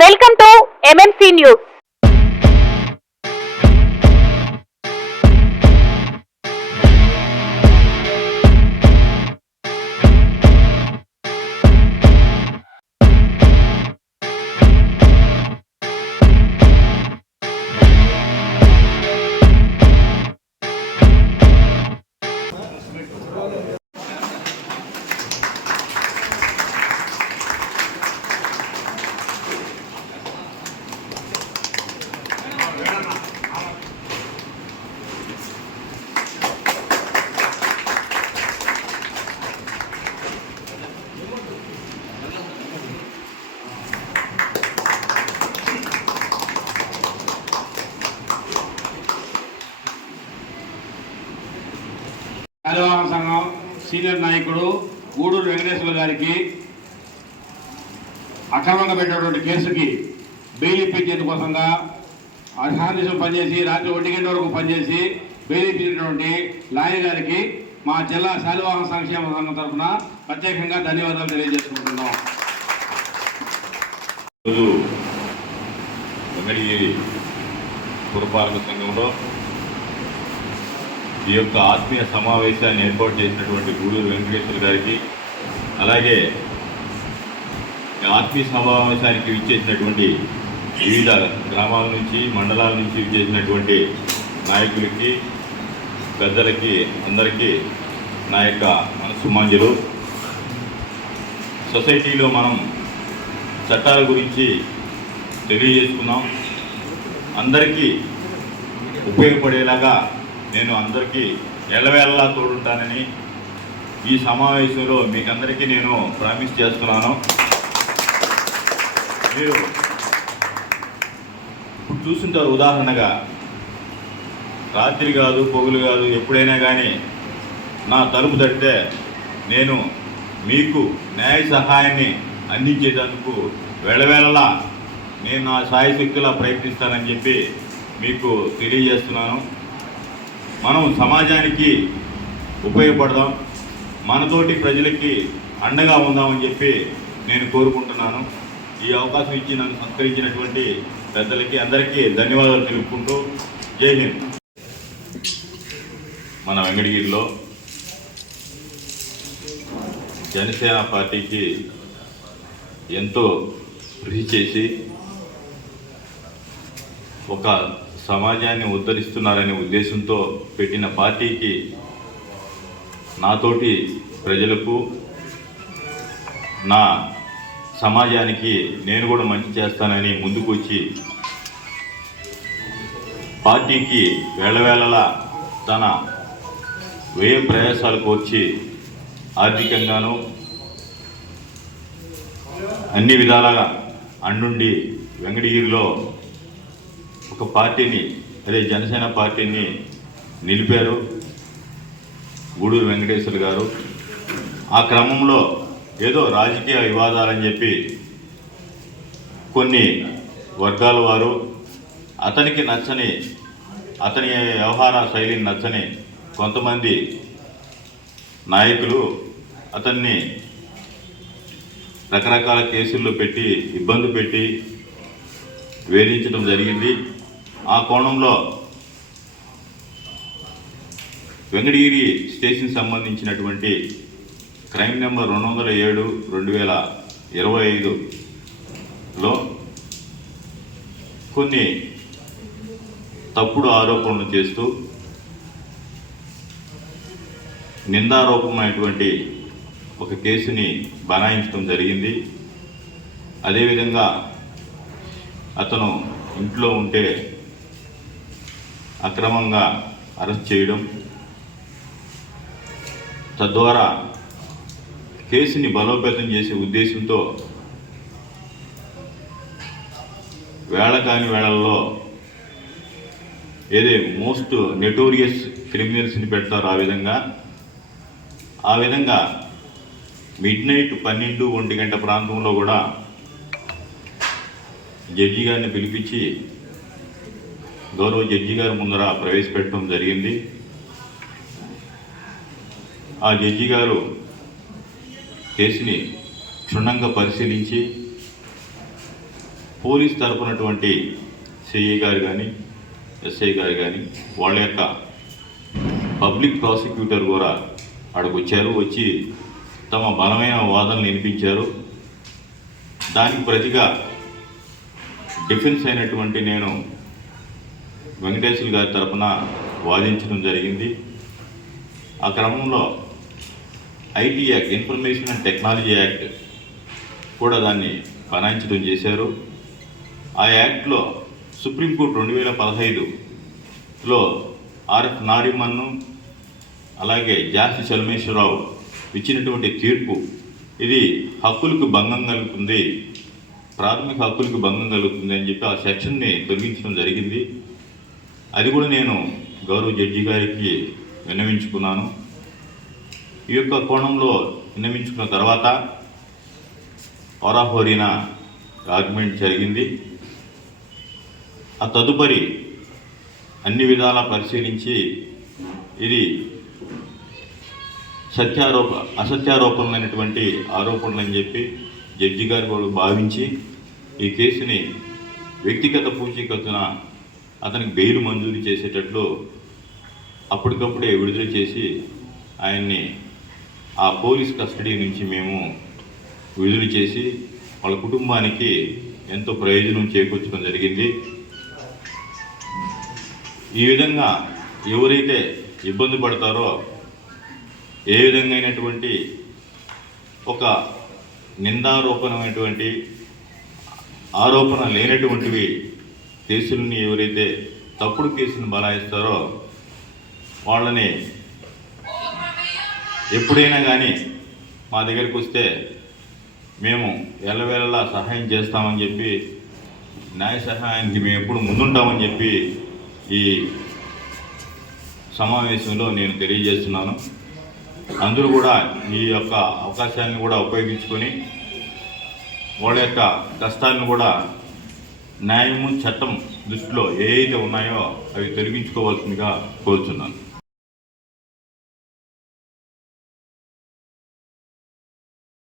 Welcome to MMC news. Shalivahana సంఘం senior నాయకుడు గూడూరు వెంకటేశ్వర గారికి అక్రమంగా పెట్టినటువంటి కేసుకి బెయిల్ ఇప్పించేందు కోసంగా అర్ధాంశం పనిచేసి రాత్రి 1 గంటల వరకు పనిచేసి బెయిల్ ఇప్పించినటువంటి లాయర్ గారికి మా జిల్లా శాలివాహన సంక్షేమ సంఘం తరఫున ప్రత్యేకంగా ధన్యవాదాలు తెలియజేసుకుంటున్నాం. వెంకటగిరి పురపాలక సంఘంలో ఈ యొక్క ఆత్మీయ సమావేశాన్ని ఏర్పాటు చేసినటువంటి గూడూరు వెంకటేశ్వర గారికి, అలాగే ఆత్మీయ సమావేశానికి విచ్చేసినటువంటి వివిధ గ్రామాల నుంచి మండలాల నుంచి విచ్చేసినటువంటి నాయకులకి, పెద్దలకి అందరికీ నా యొక్క మనస్సుమాంజలు. సొసైటీలో మనం చట్టాల గురించి తెలియజేసుకున్నాం. అందరికీ ఉపయోగపడేలాగా నేను అందరికీ ఎల్లవేళలా తోడుంటానని ఈ సమావేశంలో మీకందరికీ నేను ప్రామిస్ చేస్తున్నాను. మీరు ఇప్పుడు చూస్తుంటారు, ఉదాహరణగా రాత్రి కాదు పొగులు కాదు ఎప్పుడైనా కానీ నా తలుపు తట్టితే నేను మీకు న్యాయ సహాయాన్ని అందించేందుకు వేళవేళలా నేను నా శాయశక్తులా ప్రయత్నిస్తానని చెప్పి మీకు తెలియజేస్తున్నాను. మనం సమాజానికి ఉపయోగపడదాం, మనతోటి ప్రజలకి అండగా ఉందామని చెప్పి నేను కోరుకుంటున్నాను. ఈ అవకాశం ఇచ్చి నన్ను సత్కరించినటువంటి పెద్దలకి అందరికీ ధన్యవాదాలు తెలుపుకుంటూ జై హింద్. మన వెంకటగిరిలో జనసేన పార్టీకి ఎంతో కృషి చేసి ఒక సమాజాన్ని ఉద్ధరిస్తున్నారనే ఉద్దేశంతో పెట్టిన పార్టీకి నాతోటి ప్రజలకు, నా సమాజానికి నేను కూడా మంచి చేస్తానని ముందుకు వచ్చి పార్టీకి వేళవేళలా తన వ్యయ ప్రయాసాలకు వచ్చి ఆర్థికంగాను అన్ని విధాలుగా అండుండి వెంకటగిరిలో ఒక పార్టీని, అదే జనసేన పార్టీని నిలిపారు గూడూరు వెంకటేశ్వర గారు. ఆ క్రమంలో ఏదో రాజకీయ వివాదాలని చెప్పి కొన్ని వర్గాల వారు అతనికి నచ్చని, అతని వ్యవహార శైలిని నచ్చని కొంతమంది నాయకులు అతన్ని రకరకాల కేసుల్లో పెట్టి ఇబ్బంది పెట్టి వేధించడం జరిగింది. ఆ కోణంలో వెంకటగిరి స్టేషన్ సంబంధించినటువంటి క్రైమ్ నెంబర్ 207/2025లో కొన్ని తప్పుడు ఆరోపణలు చేస్తూ నిందారోపమైనటువంటి ఒక కేసుని బనాయించడం జరిగింది. అదేవిధంగా అతను ఇంట్లో ఉంటే అక్రమంగా అరెస్ట్ చేయడం, తద్వారా కేసుని బలోపేతం చేసే ఉద్దేశంతో వేళ కాని వేళల్లో ఏదే మోస్ట్ నెటోరియస్ క్రిమినల్స్ని పెడతారు ఆ విధంగా మిడ్నైట్ 12-1 గంట ప్రాంతంలో కూడా జడ్జి గారిని పిలిపించి గౌరవ జడ్జి గారి ముందర ప్రవేశపెట్టడం జరిగింది. ఆ జడ్జి గారు కేసుని క్షుణ్ణంగా పరిశీలించి పోలీస్ తరపునటువంటి సిఐ గారు కానీ ఎస్ఐ గారు కానీ వాళ్ళ యొక్క పబ్లిక్ ప్రాసిక్యూటర్ కూడా అక్కడికి వచ్చారు. వచ్చి తమ బలమైన వాదనలు వినిపించారు. దానికి ప్రతిగా డిఫెన్స్ అయినటువంటి నేను వెంకటేశ్వర గారి తరపున వాదించడం జరిగింది. ఆ క్రమంలో IT act, information and technology act కూడా దాన్ని బనాయించడం చేశారు. ఆ యాక్ట్లో సుప్రీంకోర్టు 2015లో ఆర్ఎఫ్ నారిమన్ను అలాగే జాస్తి చలమేశ్వరరావు ఇచ్చినటువంటి తీర్పు ఇది హక్కులకు భంగం కలుగుతుంది, ప్రాథమిక హక్కులకు భంగం కలుగుతుంది అని చెప్పి ఆ సెక్షన్ని తొలగించడం జరిగింది. అది కూడా నేను గౌరవ జడ్జి గారికి విన్నవించుకున్నాను. ఈ యొక్క కోణంలో విన్నవించుకున్న తర్వాత హోరాహోరీన ఆర్గ్యుమెంట్ జరిగింది. ఆ తదుపరి అన్ని విధాలా పరిశీలించి ఇది అసత్యారోపణలైనటువంటి ఆరోపణలని చెప్పి జడ్జి గారు కూడా భావించి ఈ కేసుని వ్యక్తిగత పూచీకత్తున అతనికి బెయిల్ మంజూరు చేసేటట్లు అప్పటికప్పుడే విడుదల చేసి ఆయన్ని ఆ పోలీస్ కస్టడీ నుంచి మేము విడుదల చేసి వాళ్ళ కుటుంబానికి ఎంతో ప్రయోజనం చేకూర్చడం జరిగింది. ఈ విధంగా ఎవరైతే ఇబ్బంది పడతారో ఏ విధంగా అయినటువంటి ఒక నిందారోపణమైనటువంటి ఆరోపణ లేనటువంటివి కేసులని ఎవరైతే తప్పుడు కేసులను బనాయిస్తారో వాళ్ళని ఎప్పుడైనా కానీ మా దగ్గరికి వస్తే మేము ఎల్లవేళలా సహాయం చేస్తామని చెప్పి, న్యాయ సహాయానికి మేము ఎప్పుడు ముందుంటామని చెప్పి ఈ సమావేశంలో నేను తెలియజేస్తున్నాను. అందరూ కూడా ఈ యొక్క అవకాశాన్ని కూడా ఉపయోగించుకొని వాళ్ళ యొక్క కష్టాలను కూడా న్యాయము చట్టం దృష్టిలో ఏ అయితే ఉన్నాయో అవి తొలగించుకోవాల్సిందిగా కోరుచున్నాను.